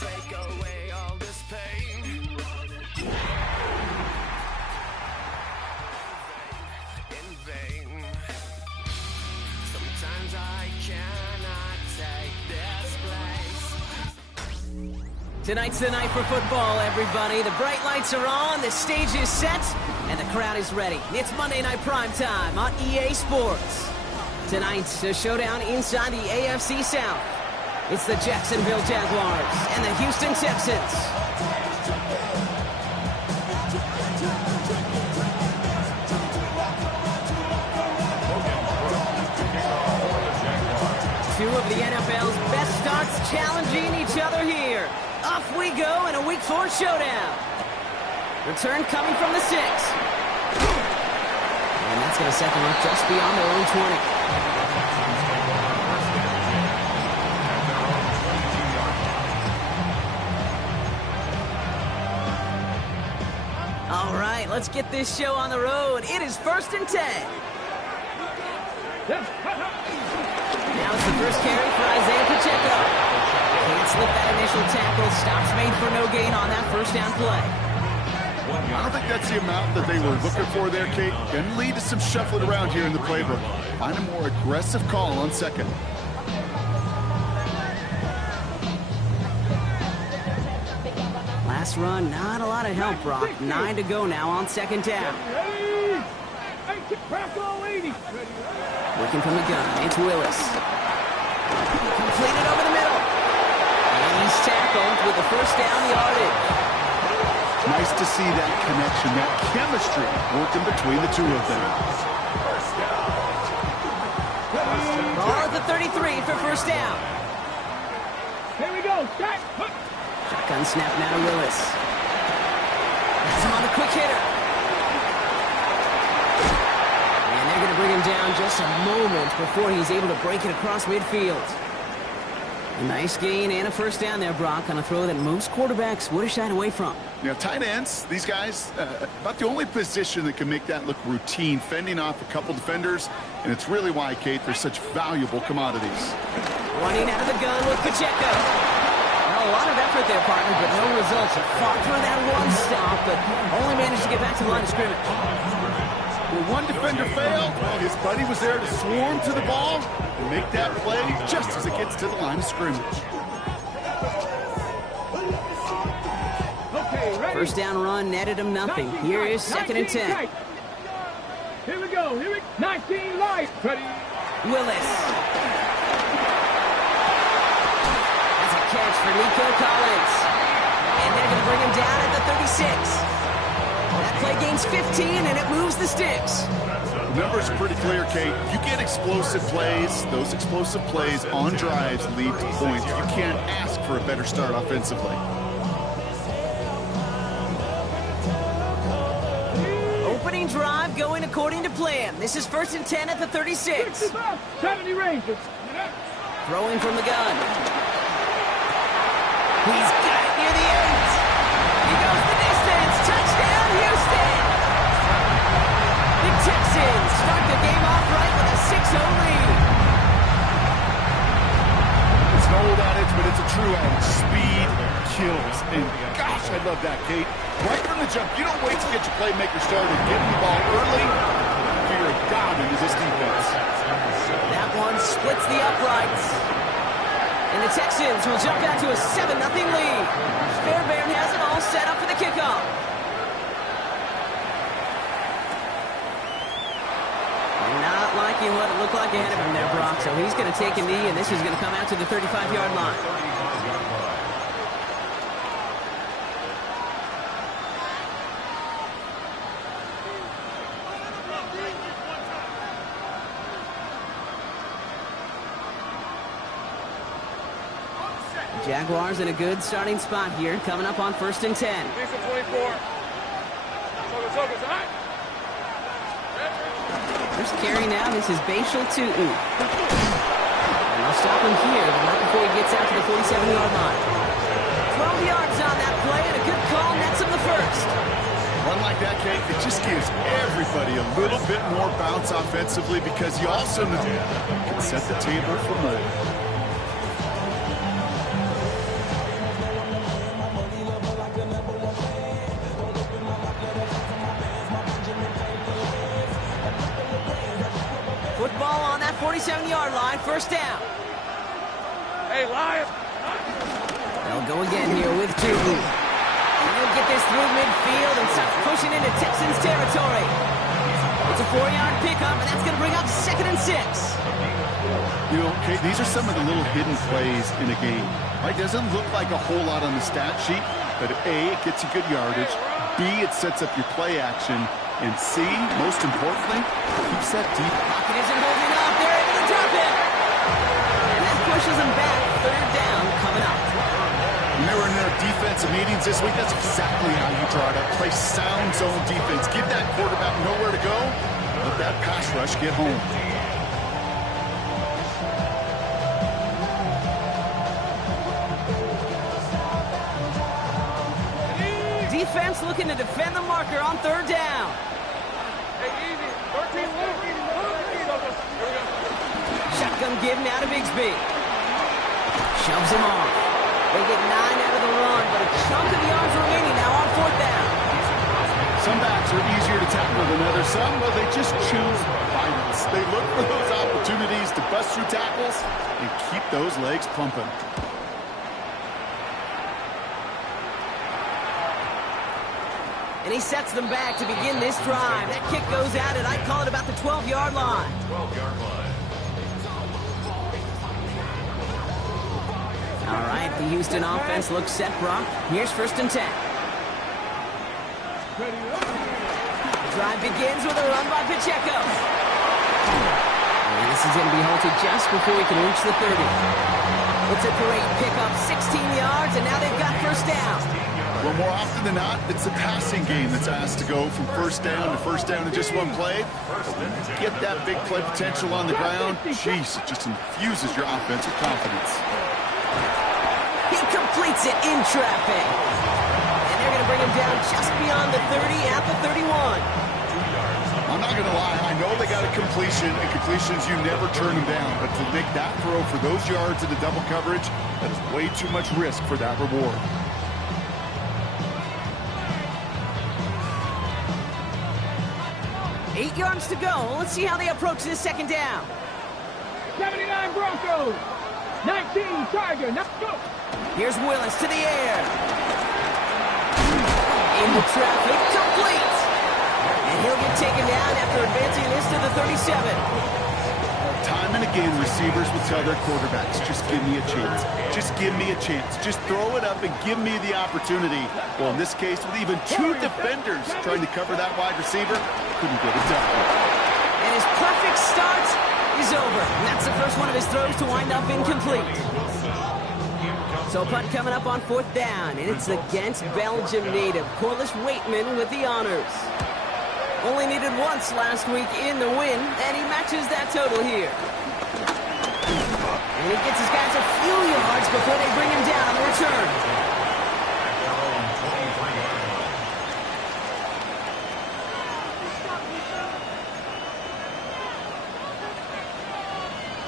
take away all this pain. In vain. Sometimes I cannot take this place. Tonight's the night for football, everybody. The bright lights are on, the stage is set, and the crowd is ready. It's Monday Night Primetime on EA Sports. Tonight's a showdown inside the AFC South. It's the Jacksonville Jaguars and the Houston Texans. Two of the NFL's best starts challenging each other here. Off we go in a Week 4 showdown. Return coming from the 6. And that's going to set them up just beyond their own 20. All right, let's get this show on the road. It is 1st and 10. Now it's the first carry for Isaiah Pacheco. Can't slip that initial tackle. Stops made for no gain on that first down play. I don't think that's the amount that they were looking for there, Kate. Can lead to some shuffling around here in the playbook. Find a more aggressive call on second. Last run, not a lot of help, Brock. 9 to go now on second down. Working from the gun, it's Willis. Completed over the middle. And he's tackled with the first down yardage. Nice to see that connection, that chemistry working between the two of them. Ball at the 33 for first down. Here we go. Shotgun snap now to Willis. That's him on the quick hitter. And they're going to bring him down just a moment before he's able to break it across midfield. A nice gain and a first down there, Brock, on a throw that most quarterbacks would have shied away from. You know, tight ends, these guys, about the only position that can make that look routine, fending off a couple defenders, and it's really why, Kate, they're such valuable commodities. Running out of the gun with Pacheco. Well, a lot of effort there, partner, but no results. Fought through that one stop, but only managed to get back to the line of scrimmage. When one defender failed, his buddy was there to swarm to the ball and make that play just as it gets to the line of scrimmage. First down run netted him nothing. Here is 2nd and 10. Here we go. 19 light. Willis. That's a catch for Nico Collins. And they're going to bring him down at the 36. That play gains 15, and it moves the sticks. The numbers are pretty clear, Kate. You get explosive plays. Those explosive plays on drives lead to points. You can't ask for a better start offensively. Opening drive going according to plan. This is 1st and 10 at the 36. 70 Rangers. Throwing from the gun. He's got it near the 8. He goes the distance. Touchdown, Houston. The Texans start the game off right with a 6-0 lead. It's an old adage, but it's a true adage. Speed kills. And gosh, I love that, Kate. Right from the jump, you don't wait to get your playmaker started. Getting the ball early, you're a god into this defense. That one splits the uprights. And the Texans will jump out to a 7-0 lead. Fairbairn has it all set up for the kickoff. Not liking what it looked like ahead of him there, Brock. So he's going to take a knee, and this is going to come out to the 35-yard line. Jaguars in a good starting spot here, coming up on 1st and 10. First carry now, this is Bashal Tutu. And they'll stop him here, but not before he gets out to the 47-yard line. 12 yards on that play, and a good call nets him the first. One like that, Kate, it just gives everybody a little bit more bounce offensively because you also know you can set the table for more. 47-yard line, first down. Hey, Lion. They'll go again here with Juju. And he'll get this through midfield and start pushing into Texans territory. It's a 4-yard pickup, and that's going to bring up 2nd and 6. You know, Kate, these are some of the little hidden plays in a game. Right? Doesn't look like a whole lot on the stat sheet, but A, it gets you good yardage. B, it sets up your play action. And C, most importantly, keeps that deep. Pocket isn't holding up. They're able to drop it. And that pushes them back. 3rd down coming up. When they were in their defensive meetings this week, that's exactly how you draw it up. Play sound zone defense. Give that quarterback nowhere to go. Let that pass rush get home. Defense looking to defend the marker on 3rd down. Hey, easy. 13 Shotgun give now to Bigsby. Shoves him off. They get 9 out of the run, but a chunk of yards remaining now on 4th down. Some backs are easier to tackle than others. Some, well, they just choose violence. They look for those opportunities to bust through tackles and keep those legs pumping. And he sets them back to begin this drive. That kick goes out at, I'd call it about the 12-yard line. 12-yard line. All right, the Houston offense looks set, Brock. Here's 1st and 10. The drive begins with a run by Pacheco. And this is going to be halted just before he can reach the 30. It's a great pickup, 16 yards, and now they've got 1st down. Well, more often than not, it's the passing game that's asked to go from 1st down to 1st down in just one play. Get that big play potential on the ground. Jeez, it just infuses your offense with confidence. He completes it in traffic. And they're going to bring him down just beyond the 30 at the 31. I'm not going to lie. I know they got a completion, and completions, you never turn them down. But to make that throw for those yards into double coverage, that is way too much risk for that reward. 8 yards to go. Let's see how they approach this 2nd down. 79 Broncos. 19 Tiger. Now go. Here's Willis to the air. Into traffic, complete. And he'll get taken down after advancing this to the 37. Time and again, receivers will tell their quarterbacks, just give me a chance. Just give me a chance. Just throw it up and give me the opportunity. Well, in this case, with even 2 defenders trying to cover that wide receiver, couldn't get it done. And his perfect start is over. And that's the first one of his throws to wind up incomplete. So a punt coming up on 4th down, and it's against Belgium native Corliss Waitman with the honors. Only needed once last week in the win, and he matches that total here. And he gets his guys a few yards before they bring him down on the return.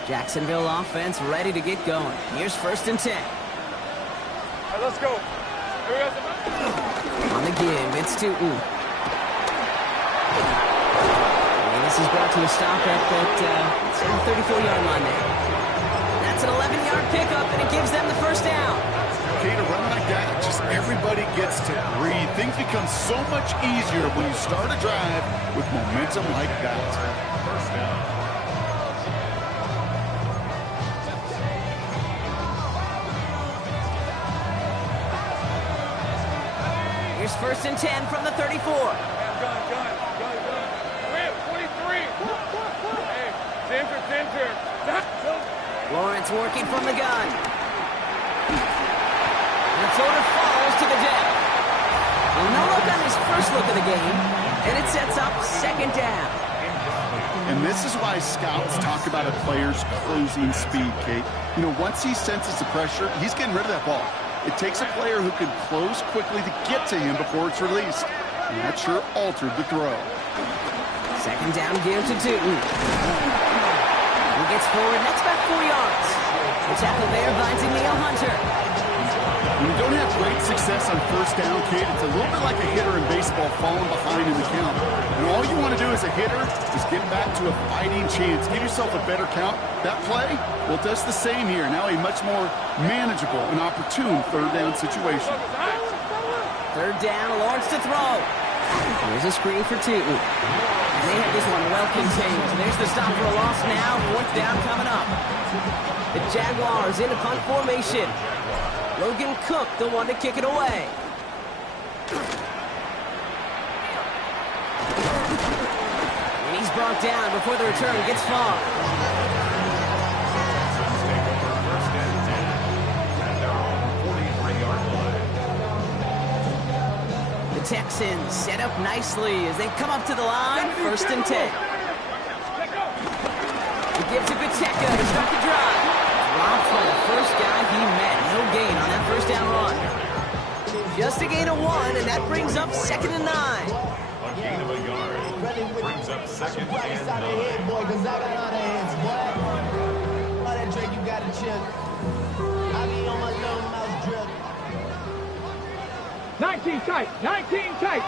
Jacksonville offense ready to get going. Here's 1st and 10. All right, let's go. On the give, it's Tootin. And this is brought to a stop at that 34-yard line there. That's an 11-yard pickup, and it gives them the 1st down. Okay, to run like that, just everybody gets to breathe. Things become so much easier when you start a drive with momentum like that. 1st down. Here's 1st and 10 from the 34. Gun. Win, 23. Hey, center. Lawrence working from the gun. And the floater falls to the deck. Well, no look on his first look of the game, and it sets up 2nd down. And this is why scouts talk about a player's closing speed, Kate. You know, once he senses the pressure, he's getting rid of that ball. It takes a player who can close quickly to get to him before it's released. And that sure altered the throw. 2nd down give to Tootin. He gets forward, and that's about 4 yards. The tackle there by Daniil Hunter. When you don't have great success on first down, kid. It's a little bit like a hitter in baseball falling behind in the count. And all you want to do as a hitter is get back to a fighting chance. Give yourself a better count. That play, well, does the same here. Now a much more manageable and opportune third down situation. Third down, Lawrence to throw. Here's a screen for Tootin. And they have this one well contained. There's the stop for a loss now. Fourth down coming up. The Jaguars in a punt formation. Logan Cook, the one to kick it away. And he's brought down before the return gets far. First and 10 at their own 43-yard line. The Texans set up nicely as they come up to the line. First and 10. He gives it to Pacheco to start the drive. Dropped by the first guy he met. No gain on that first down run. Just a gain of 1, and that brings up 2nd and 9. A gain of a yard brings up 2nd and 9. Boy, 'cause I got all the hands, boy. All that Drake, you gotta chill. I be on my little mouse drip. 19 tight. 19 tight.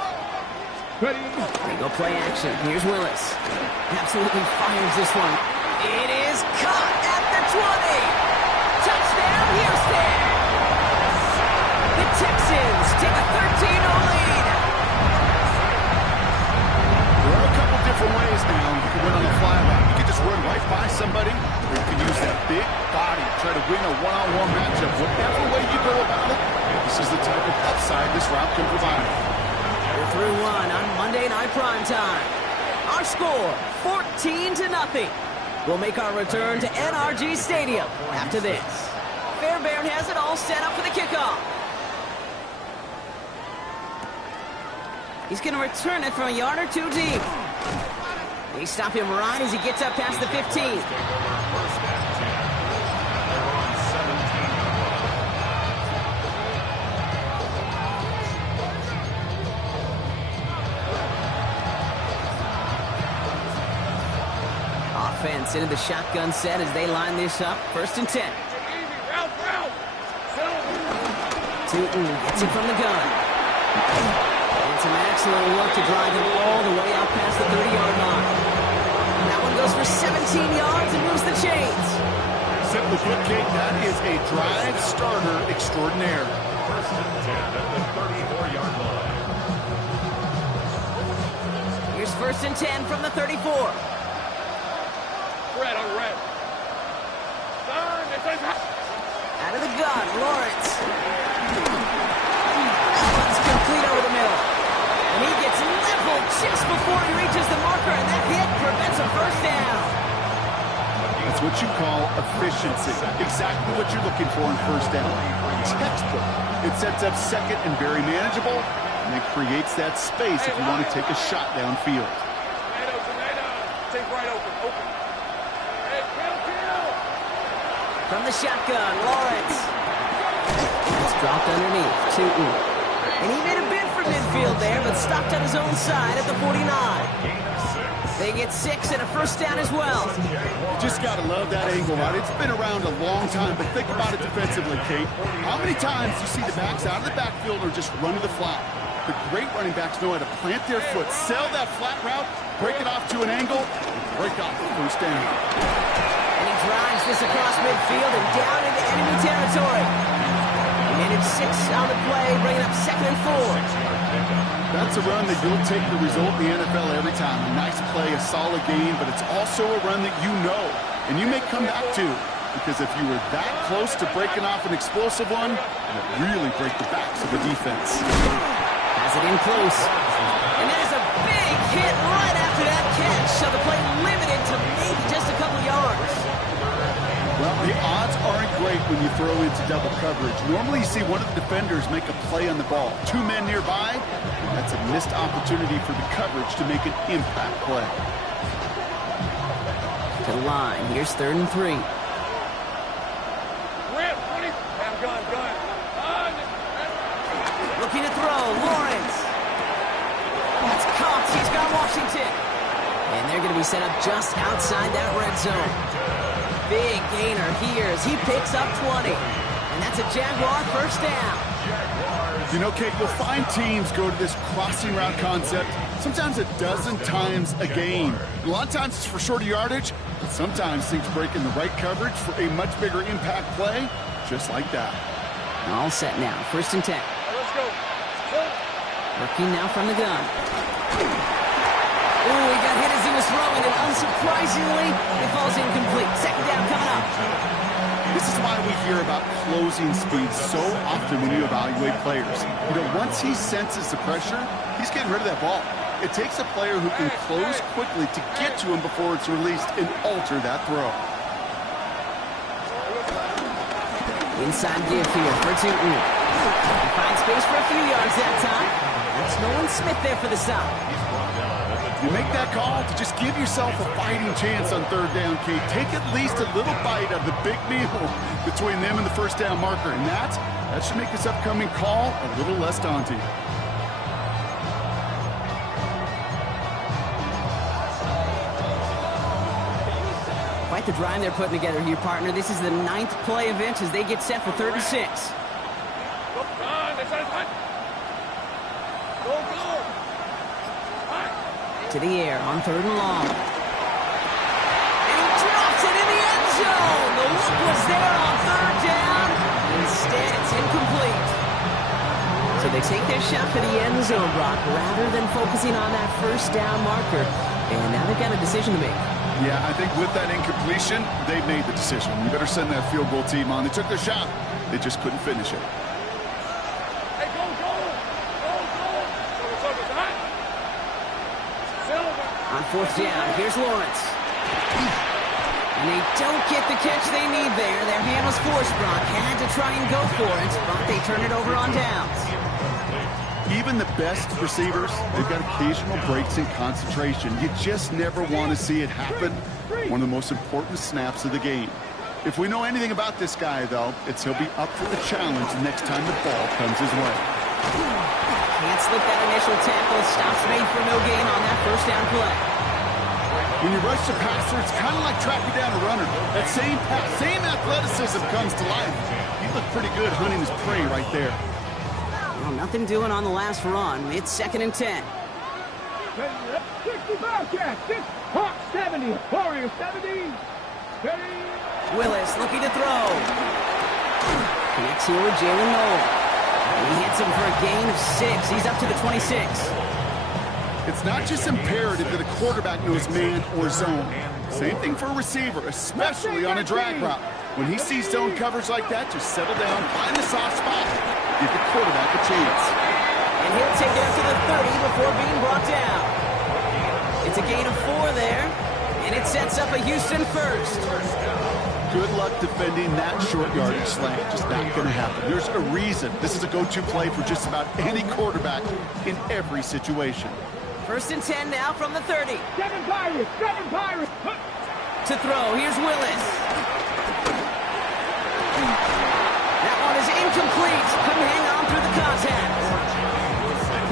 Ready? They go play action. Here's Willis. Absolutely fires this one. It is caught at the 20. Touchdown, Houston. The Texans take a 13-0 lead. There are a couple different ways now you can win on the fly route. You can just run right by somebody, or you can use that big body, try to win a one-on-one matchup. Whatever way you go about it, this is the type of upside this route can provide. We're through one on Monday Night Primetime. Our score, 14-0. We'll make our return to NRG Stadium after this. Fairbairn has it all set up for the kickoff. He's going to return it from a yard or two deep. They stop him right as he gets up past the 15. First and 10. They're on 17. Offense into the shotgun set as they line this up. First and 10. Tootin gets it from the gun. It's an excellent look to drive him all the way out past the 30-yard line. And that one goes for 17 yards and moves the chains. Simply put, Kate, that is a drive starter extraordinaire. First and 10 at the 34-yard line. Here's first and 10 from the 34. Red on red. Out of the gun, Lawrence. That one's complete over the middle. And he gets leveled just before he reaches the marker, and that hit prevents a first down. That's what you call efficiency. Exactly what you're looking for in first down. Textbook. It sets up second and very manageable, and it creates that space if you want to take a shot downfield. Tomato. Take right open. Hey, kill. From the shotgun, Lawrence. It's dropped underneath. Tootin. And he made a bid for midfield there, but stopped on his own side at the 49. They get 6 and a first down as well. You just got to love that angle, right? It's been around a long time, but think about it defensively, Kate. How many times do you see the backs out of the backfield or just run to the flat? The great running backs know how to plant their foot, sell that flat route, break it off to an angle, and break off the first down. And he drives this across midfield and down into enemy territory. He managed 6 on the play, bringing up 2nd and 4. That's a run that you'll take the result in the NFL every time. A nice play, a solid game, but it's also a run that you know, and you may come back to, because if you were that close to breaking off an explosive one, it would really break the backs of the defense. Has it in close. And there's a big hit right after that catch, so the play limited to maybe just a couple yards. Well, the odds aren't great when you throw into double coverage. Normally you see one of the defenders make a play on the ball. 2 men nearby, that's a missed opportunity for the coverage to make an impact play. To the line, here's 3rd and 3. Gun. Looking to throw, Lawrence. That's Cox, he's got Washington. And they're going to be set up just outside that red zone. Big gainer here as he picks up 20. And And that's a Jaguar first down. You know, Kate, you'll find teams go to this crossing route concept sometimes a dozen times a game. A lot of times it's for shorter yardage, but sometimes things break in the right coverage for a much bigger impact play, just like that. All set now, 1st and 10. Let's go. Working now from the gun. Ooh, he got hit as he was throwing, and unsurprisingly, it falls incomplete. 2nd down coming up. This is why we hear about closing speed so often when you evaluate players. You know, once he senses the pressure, he's getting rid of that ball. It takes a player who can close quickly to get to him before it's released and alter that throw. Inside give here for Tootin. He finds space for a few yards that time. It's Nolan Smith there for the stop. You make that call to just give yourself a fighting chance on 3rd down, Kate. Take at least a little bite of the big meal between them and the 1st down marker. And that should make this upcoming call a little less daunting. Quite the drive they're putting together here, partner. This is the 9th play event as they get set for 3rd and 6. To the air on 3rd and long. And he drops it in the end zone. The look was there on 3rd down. Instead, it's incomplete. So they take their shot for the end zone, Brock, rather than focusing on that 1st down marker. And now they've got a decision to make. Yeah, I think with that incompletion, they made the decision. You better send that field goal team on. They took their shot. They just couldn't finish it. Hey, go. On 4th down, here's Lawrence. And they don't get the catch they need there. Their hand was forced, Brock. Had to try and go for it, but they turn it over on downs. Even the best receivers, they've got occasional breaks in concentration. You just never want to see it happen. One of the most important snaps of the game. If we know anything about this guy, though, it's he'll be up for the challenge the next time the ball comes his way. Can't slip that initial tackle. Stops made for no gain on that 1st down play. When you rush the passer, it's kind of like tracking down a runner. That same athleticism comes to life. He looked pretty good hunting his prey right there. Well, nothing doing on the last run. It's 2nd and 10. 65 catch. 6 Hawk 70. Warrior 70. Willis looking to throw. Connects here with Jalen Noel. He hits him for a gain of 6. He's up to the 26. It's not just imperative that a quarterback knows man or zone. Same thing for a receiver, especially on a drag route. When he sees zone coverage like that, just settle down, find the soft spot, give the quarterback a chance. And he'll take it up to the 30 before being brought down. It's a gain of 4 there, and it sets up a Houston first. Good luck defending that short yardage slant. Just not going to happen. There's a reason this is a go-to play for just about any quarterback in every situation. 1st and 10 now from the 30. 7 Pirates. To throw, here's Willis. That one is incomplete. Couldn't hang on through the contact.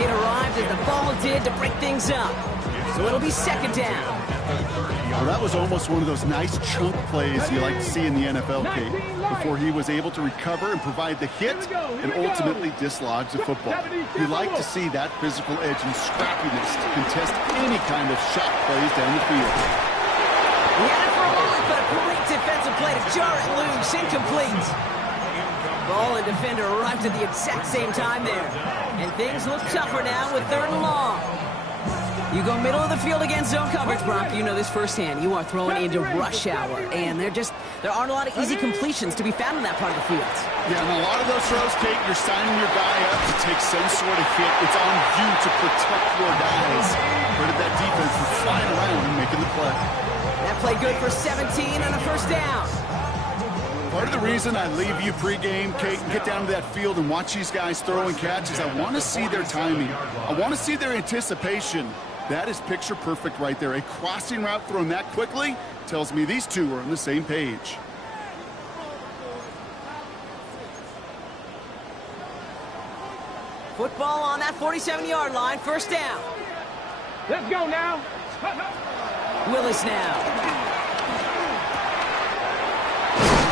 It arrived as the ball did to break things up. So it'll be 2nd down. Well, that was almost one of those nice chunk plays you like to see in the NFL, Kate, before he was able to recover and provide the hit and ultimately dislodge the football. You like to see that physical edge and scrappiness to contest any kind of shot plays down the field. He had it for a moment, but a great defensive play to jar it loose, incomplete. Ball and defender arrived at the exact same time there. And things look tougher now with 3rd and long. You go middle of the field against zone coverage, Brock. You know this firsthand. You are throwing into rush hour, and there aren't a lot of easy completions to be found in that part of the field. Yeah, and a lot of those throws, Kate, you're signing your guy up to take some sort of hit. It's on you to protect your guys. Credit that defense for flying around and making the play. That play good for 17 and a 1st down. Part of the reason I leave you pregame, Kate, and get down to that field and watch these guys throw and catch is I want to see their timing. I want to see their anticipation. That is picture perfect right there. A crossing route thrown that quickly tells me these two are on the same page. Football on that 47-yard line, 1st down. Let's go now. Willis now.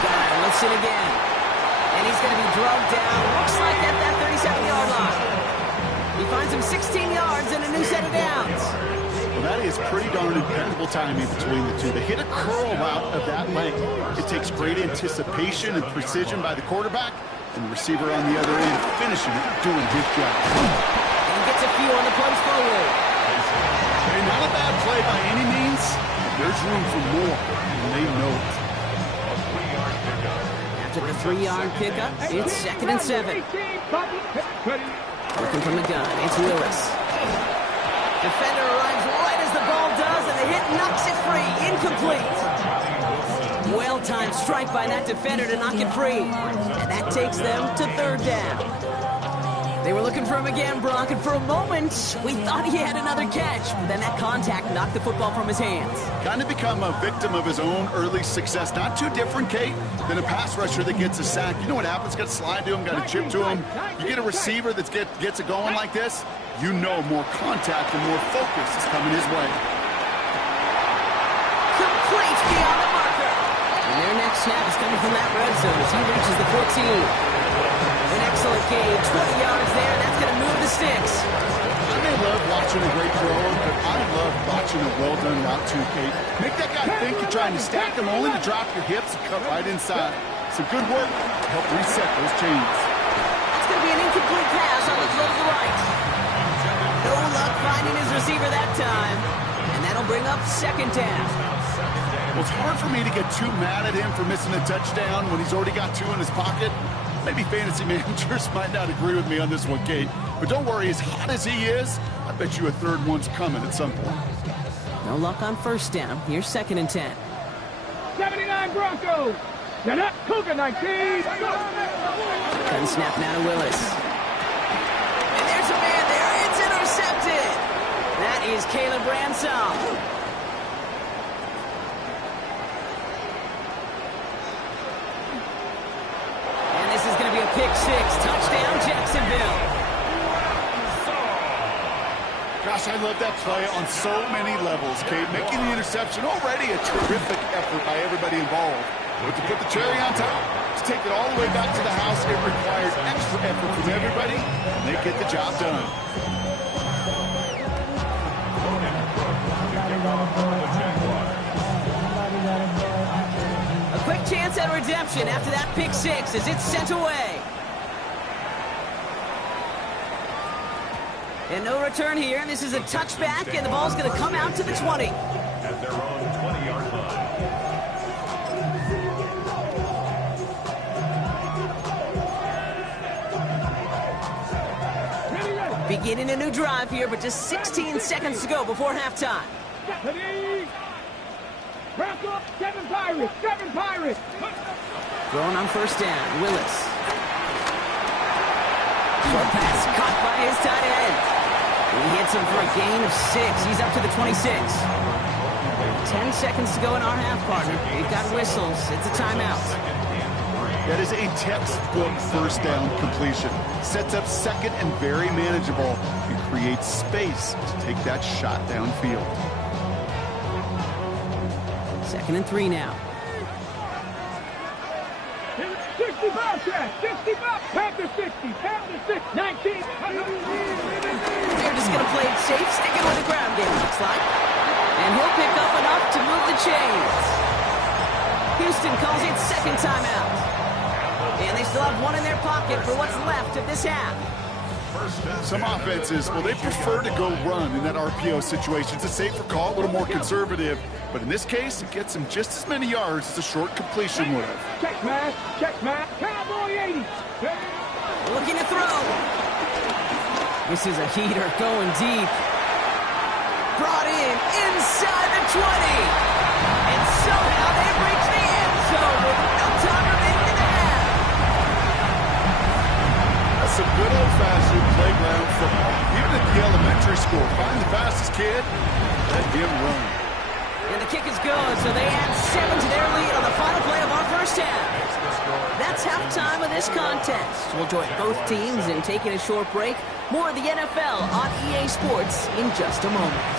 Got it, listen again. And And he's going to be drugged down. Looks like at that 37-yard line. He finds him 16 yards and a new set of downs. Well, that is pretty darn impeccable timing between the two. They hit a curl route of that length. It takes great anticipation and precision by the quarterback, and the receiver on the other end finishing it, doing his job. And he gets a few on the punch forward. Hey, not a bad play by any means. There's room for more, and they know it. After the 3-yard pickup, it's 2nd and 7. Looking from the gun, it's Willis. Defender arrives right as the ball does, and the hit knocks it free. Incomplete. Well-timed strike by that defender to knock it free. And that takes them to 3rd down. They were looking for him again, Brock, and for a moment, we thought he had another catch. But then that contact knocked the football from his hands. Kind of become a victim of his own early success. Not too different, Kate, than a pass rusher that gets a sack. You know what happens? Got to slide to him, got to chip to him. You get a receiver that gets it going like this, you know more contact and more focus is coming his way. Complete beyond the marker. And their next snap is coming from that red zone as he reaches the 14. An excellent gain, 20 yards there. That's going to move the sticks. I may love watching a great thrower, but I love watching a well-done route too, Kate. Make that guy think you're trying to stack him only to drop your hips and cut right inside. Some good work to help reset those chains. That's going to be an incomplete pass on the throw to the right. No luck finding his receiver that time. And that'll bring up 2nd down. Well, it's hard for me to get too mad at him for missing a touchdown when he's already got 2 in his pocket. Maybe fantasy managers might not agree with me on this one, Kate. But don't worry, as hot as he is, I bet you a 3rd one's coming at some point. No luck on 1st down. Here's 2nd and 10. 79 Broncos. They're not Cougar 19. Gun snap now to Willis. And there's a man there. It's intercepted. That is Caleb Ransom. Pick 6, touchdown Jacksonville. Gosh, I love that play on so many levels, Kate. Making the interception, already a terrific effort by everybody involved. But to put the cherry on top, to take it all the way back to the house, it required extra effort from everybody, and they get the job done. A quick chance at redemption after that pick 6 as it's sent away. And no return here, and this is a touchback, and the ball's going to come out to the 20. At their own 20-yard line. Beginning a new drive here, but just 16 seconds to go before halftime. Broncos, 7 Pirates, 7 Pirates. Throwing on 1st down, Willis. Short pass caught by his tight end. He hits him for a gain of 6. He's up to the 26. 10 seconds to go in our half, partner. We've got whistles. It's a timeout. That is a textbook 1st down completion. Sets up 2nd and very manageable and creates space to take that shot downfield. 2nd and 3 now. 65 track, 65, Panther 60, Panther 6, 19. They're just going to play it safe, sticking with the ground game, looks like. And he'll pick up enough to move the chains. Houston calls it 2nd timeout. And they still have 1 in their pocket for what's left of this half. Some offenses, well, they prefer to go run in that RPO situation. It's a safer call, a little more conservative. But in this case, it gets them just as many yards as a short completion would have. Check man, Cowboy 80. Looking to throw. This is a heater going deep. Brought in inside the 20. And somehow they've reached the end zone with no time remaining in the half. That's some good old-fashioned playground football. Even at the elementary school, find the fastest kid, let him run. And the kick is good, so they add 7 to their lead on the final play of our 1st half. That's halftime of this contest. We'll join both teams in taking a short break. More of the NFL on EA Sports in just a moment.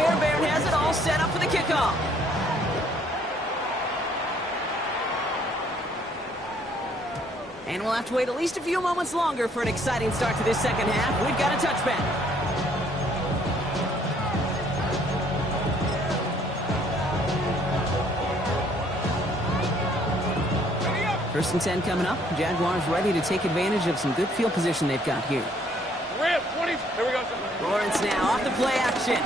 Fairbairn has it all set up for the kickoff. And we'll have to wait at least a few moments longer for an exciting start to this second half. We've got a touchback. First and 10 coming up. Jaguars ready to take advantage of some good field position they've got here. Rip, 20. Here we go. Lawrence now off the play action.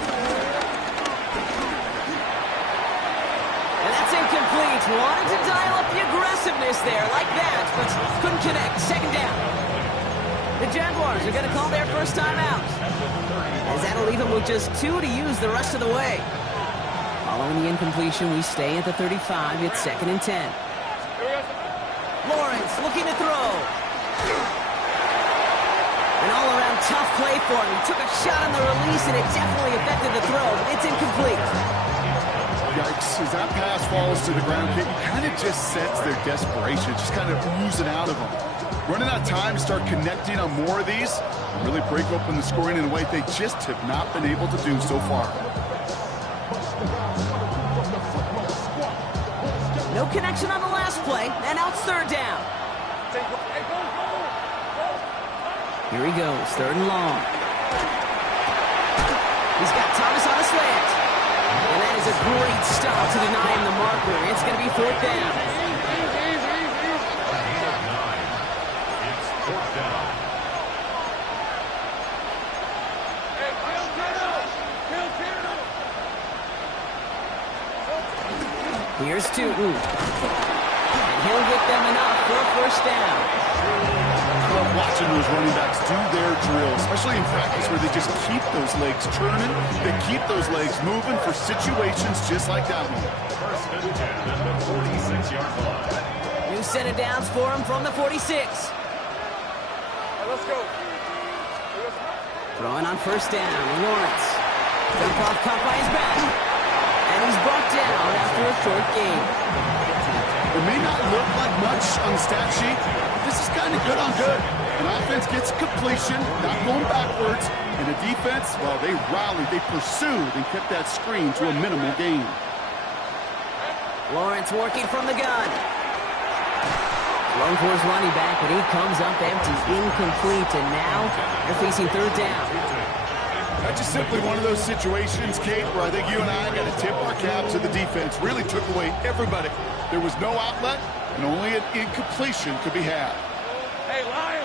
And that's incomplete. Wanted to dial up the aggressiveness there like that, but couldn't connect. Second down. The Jaguars are going to call their first time out, as that'll leave them with just 2 to use the rest of the way. Following the incompletion, we stay at the 35. It's second and 10. Lawrence looking to throw. An all-around tough play for him. He took a shot on the release, and it definitely affected the throw, but it's incomplete. Yikes, as that pass falls to the ground, you kind of just sense their desperation, just kind of oozing out of them. Running out of time to start connecting on more of these, and really break open the scoring in a way they just have not been able to do so far. No connection on the last play, and now it's third down. Here he goes, third and long. He's got Thomas on a slant. And that is a great stop to deny him the marker. It's going to be fourth down. It's fourth down. Here's Tootin. And he'll get them enough for a first down. I love watching those running backs do their drills, especially in practice where they just keep those legs turning. They keep those legs moving for situations just like that one. First and 10 at the 46-yard line. New set of downs for him from the 46. Let's go. Throwing on first down, Lawrence. Dump off caught by his back. And he's brought down after a short gain. It may not look like much on the stat sheet, but this is kind of good on good. An offense gets completion, not going backwards, and the defense, well, they rallied, they pursued, and kept that screen to a minimal gain. Lawrence working from the gun. Long for his running back, but he comes up empty, incomplete, and now they're facing third down. That's just simply one of those situations, Kate, where I think you and I got to tip our cap to the defense. Really took away everybody. There was no outlet, and only an incompletion could be had. Hey, Lion!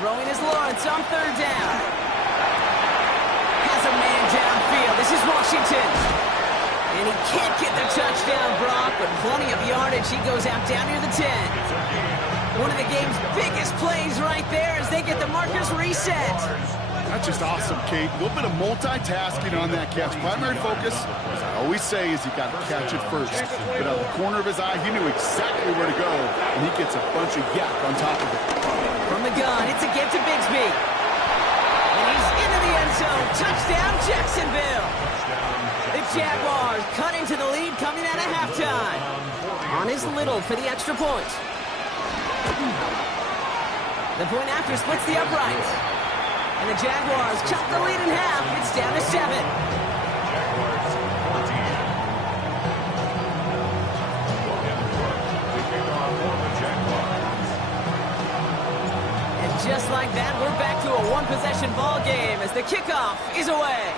Throwing is Lawrence on third down. Has a man downfield. This is Washington. And he can't get the touchdown, Brock, but plenty of yardage. He goes out down near the 10. One of the game's biggest plays right there as they get the markers reset. That's just awesome, Kate. A little bit of multitasking on that catch. Primary focus, as I always say, is you got to catch it first. But out of the corner of his eye, he knew exactly where to go, and he gets a bunch of yak on top of it. From the gun, it's a give to Bigsby. And he's into the end zone. Touchdown, Jacksonville. The Jaguars cut into the lead coming out of halftime. On is Little for the extra point. The point after splits the uprights. And the Jaguars chop the lead in half. It's down to 7. Jaguars 14. The kickoff for the Jaguars. And just like that, we're back to a one-possession ball game as the kickoff is away.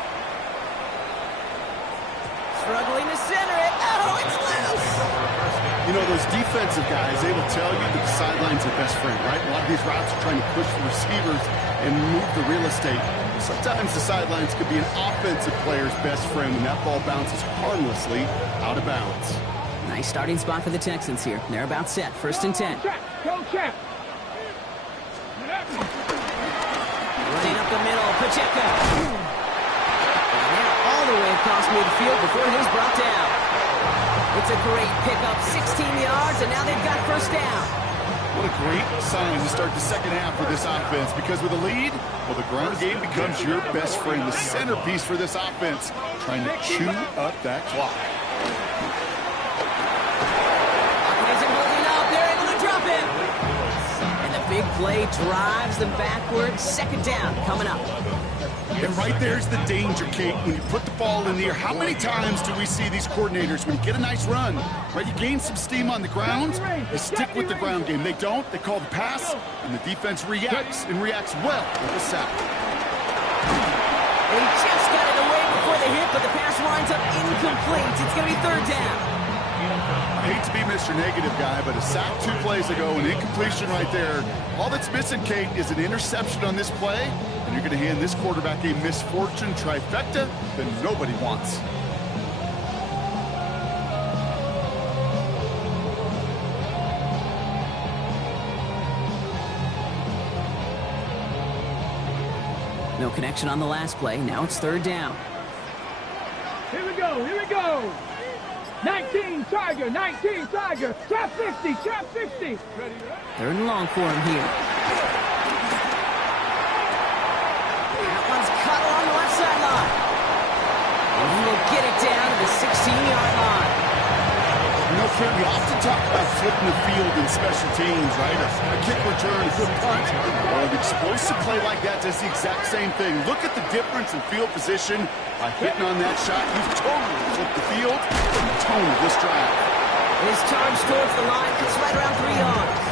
Struggling to center it. Oh, it's loose. You know, those defensive guys, they will tell you that the sideline's their best friend, right? A lot of these routes are trying to push the receivers and move the real estate. Sometimes the sidelines could be an offensive player's best friend when that ball bounces harmlessly out of bounds. Nice starting spot for the Texans here. They're about set. First and 10. Go check. Running up the middle, Pacheco. And now all the way across midfield before he's brought down. It's a great pickup, 16 yards, and now they've got first down. What a great sign to start the second half for this offense, because with a lead, well, the ground game becomes your best friend, the centerpiece for this offense, trying to chew up that clock. Isn't holding up. They're able to drop him. And the big play drives them backwards. Second down coming up. And right there's the danger, Kate. When you put the ball in the air, how many times do we see these coordinators, when you get a nice run, right, you gain some steam on the ground, you stick with the ground game. They don't. They call the pass, and the defense reacts, and reacts well with the sack. He just got it away before the hit, but the pass winds up incomplete. It's going to be third down. I hate to be Mr. Negative guy, but a sack 2 plays ago, an incompletion right there. All that's missing, Kate, is an interception on this play, and you're going to hand this quarterback a misfortune trifecta that nobody wants. No connection on the last play. Now it's third down. Here we go, here we go. 19 Tiger, 19 Tiger. Trap 50, trap 50. Third and long for him here. That one's cut along the left sideline. And he will get it down to the 16-yard line. You know, Kate, we often talk about flipping the field in special teams, right? A kick return, a good punt. Well, an explosive play like that does the exact same thing. Look at the difference in field position. By hitting on that shot, you've totally flipped the field and the tone of this drive. His charge towards the line. It's right around 3 yards.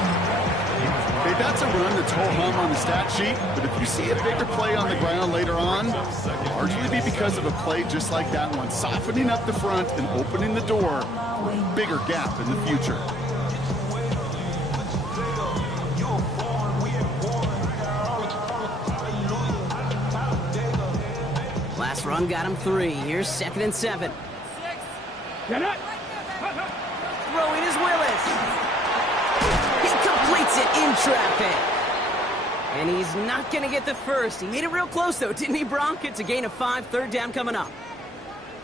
Hey, that's a run that's whole hum on the stat sheet, but if you see a bigger play on the ground later on, it'll largely be because of a play just like that one, softening up the front and opening the door for a bigger gap in the future. Last run got him 3. Here's 2nd and 7. Get it. Throwing is Willis. He completes it in traffic. And he's not going to get the first. He made it real close, though, didn't he, Bronk? It's a gain of 5, third down coming up.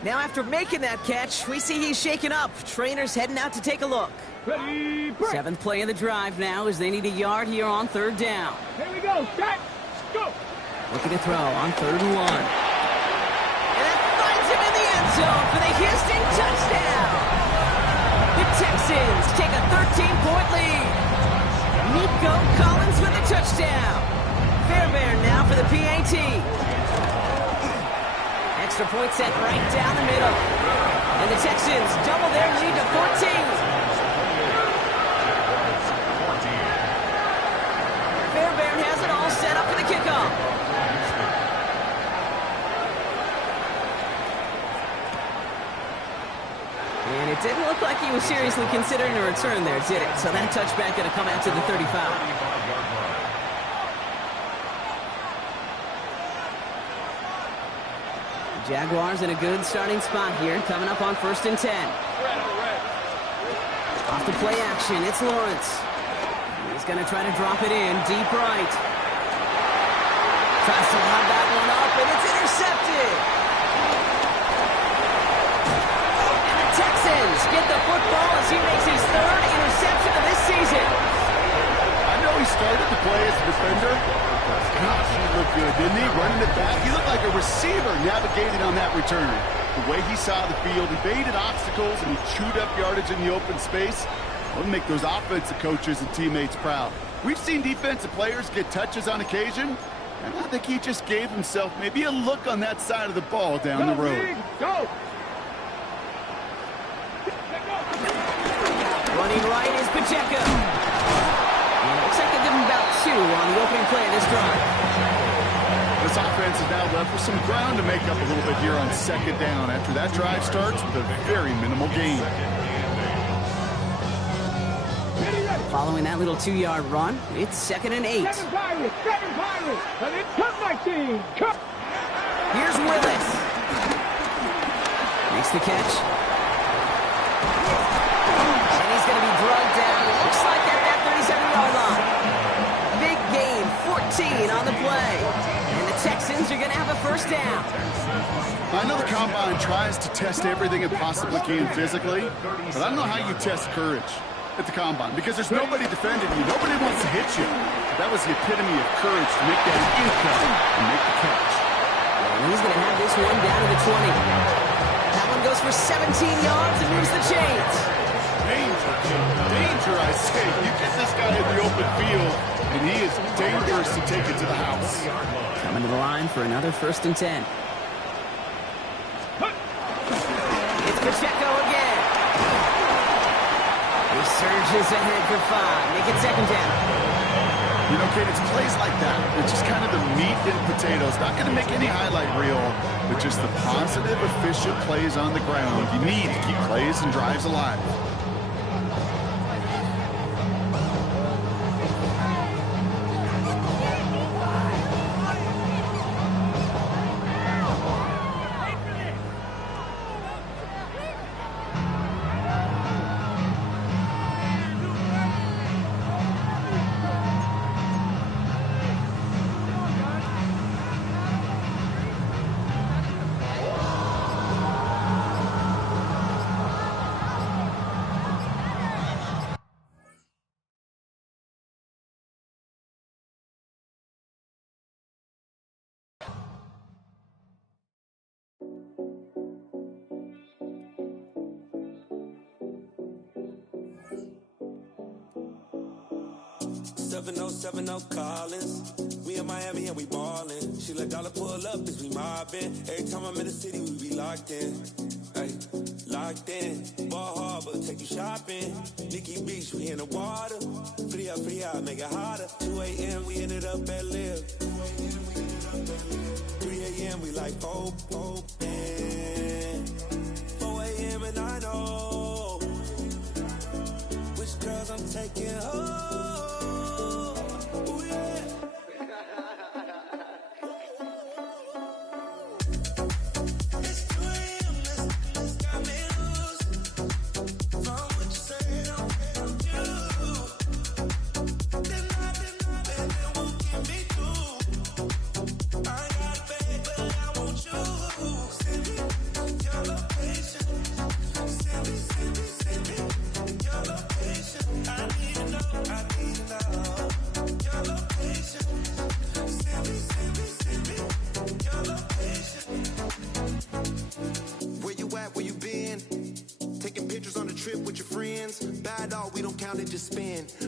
Now, after making that catch, we see he's shaken up. Trainers heading out to take a look. Ready, break. 7th play of the drive now as they need a yard here on third down. Here we go, set, go. Looking to throw on 3rd and 1. And that finds him in the end zone for the Houston touchdown. The Texans take a 13-point lead. Nico Collins with the touchdown. Fairbairn now for the PAT. Extra point set right down the middle. And the Texans double their lead to 14. Fairbairn has it all set up for the kickoff. And it didn't look like he was seriously considering a return there, did it? So that touchback going to come out to the 35. Jaguars in a good starting spot here, coming up on 1st and 10. Off the play action, it's Lawrence. He's going to try to drop it in, deep right. Tries to lob that one up, and it's intercepted. And the Texans get the football as he makes his 3rd interception of this season. I know he started the play as a defender. Gosh, he looked good, didn't he? Running it back. He looked like a receiver navigating on that return. The way he saw the field, evaded obstacles, and he chewed up yardage in the open space. It'll make those offensive coaches and teammates proud. We've seen defensive players get touches on occasion, and I think he just gave himself maybe a look on that side of the ball down the road. Go. Running right is Pacheco. Looks like they give him about 2 on the opening play of this drive. This offense is now left with some ground to make up a little bit here on 2nd down after that drive starts with a very minimal gain. Following that little 2-yard run, it's 2nd and 8. 7 Pirates, 7 Pirates. And it's come, my team. Come. Here's Willis. Makes the catch. And he's going to be drugged down. It looks like they're at that 37-yard line. Big gain, 14 on the play. And the Texans are going to have a 1st down. I know the Combine tries to test everything it possibly can physically, but I don't know how you test courage at the Combine, because there's nobody defending you. Nobody wants to hit you. But that was the epitome of courage to make that income and make the catch. And he's going to have this one down to the 20. That one goes for 17 yards and moves the chains. Danger, danger, I say. You get this guy in the open field, and he is dangerous to take it to the house. Coming to the line for another 1st and 10. It's Pacheco again. He surges ahead for 5. Make it 2nd down. You know, Kate, it's plays like that. It's just kind of the meat and potatoes. Not going to make any highlight reel, but just the positive, efficient plays on the ground. You need to keep plays and drives alive. No Collins. We in Miami and we ballin'. She let dollar pull up as we mobbin'. Every time I'm in the city, we be locked in. Ay, locked in. Ball Harbor, take you shopping. Nikki Beach, we in the water. Free up, make it hotter. 2 a.m., we ended up at Live. 3 a.m., we like open. 4 a.m. and I know which girls I'm taking home.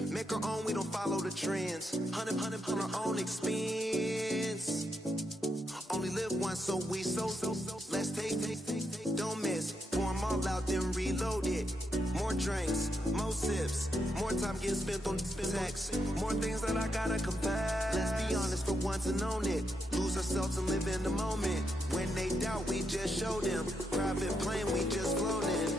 Make our own, we don't follow the trends. 100 on our own expense. Only live once, so let's take. Don't miss. Pour 'em all out, then reload it. More drinks, more sips, more time getting spent on sex. More things that I gotta confess. Let's be honest for once and own it. Lose ourselves and live in the moment. When they doubt, we just show them. Private plane, we just floating.